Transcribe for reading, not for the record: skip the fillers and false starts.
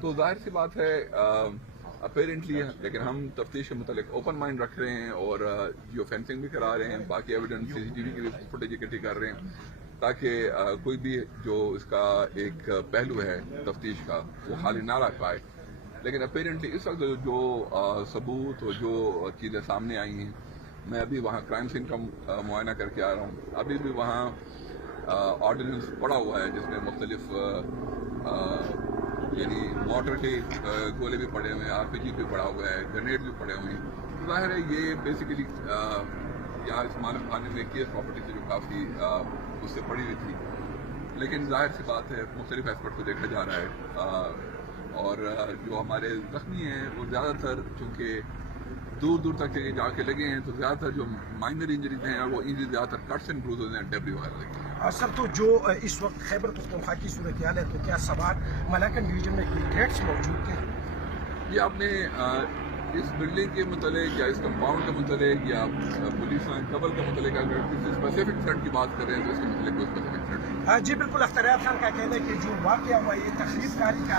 تو ظاہر سی بات ہے اپیرنٹلی، لیکن ہم تفتیش کے متعلق اوپن مائنڈ رکھ رہے ہیں اور جیو فینسنگ بھی کرا رہے ہیں، باقی ایویڈنس CCTV کی بھی فوٹیج اکٹھی کر رہے ہیں تاکہ کوئی بھی جو اس کا ایک پہلو ہے تفتیش کا وہ خالی نہ رکھ پائے. لیکن اپیرنٹلی اس وقت جو ثبوت اور جو چیزیں سامنے آئی ہیں، میں ابھی وہاں کرائم سین کا معائنہ کر کے آ رہا ہوں. ابھی بھی وہاں آرڈیننس پڑا ہوا ہے جس میں مختلف یعنی مارٹر کے گولے بھی پڑے ہوئے ہیں، RPG بھی پڑا ہوا ہے، گرینیڈ بھی پڑے ہوئے ہیں. ظاہر ہے یہ بیسیکلی یہاں اس مالک خانے میں کیس پراپرٹی سے جو کافی اس سے پڑی ہوئی تھی، لیکن ظاہر سی بات ہے مختلف ایسپیکٹ کو دیکھا جا رہا ہے. اور جو ہمارے زخمی ہیں وہ زیادہ تر چونکہ دور دور تک جا کے لگے ہیں، تو زیادہ تر جو مائنر انجریز ہیں وہ انجریز زیادہ تر کٹس اینڈ بروزز ہیں، ڈیبری وغیرہ لگی ہیں. سر تو جو اس وقت خیبر پختونخوا کی صورتحال ہے، تو کیا سوار ملاکنڈ ڈویژن میں کوئی تھریٹس موجود تھے؟ یہ آپ نے اس بلڈنگ کے متعلق یا اس کمپاؤنڈ کے متعلق یا پولیس ڈبل کے متعلق اگر کسی اسپیسیفک تھریٹ کی بات کریں تو اس کے متعلق کوئی اسپیسیفک تھریٹ نہیں. جی بالکل، اختر خان کا کہنا ہے کہ جو واقعہ ہوا یہ تخریب کاری کا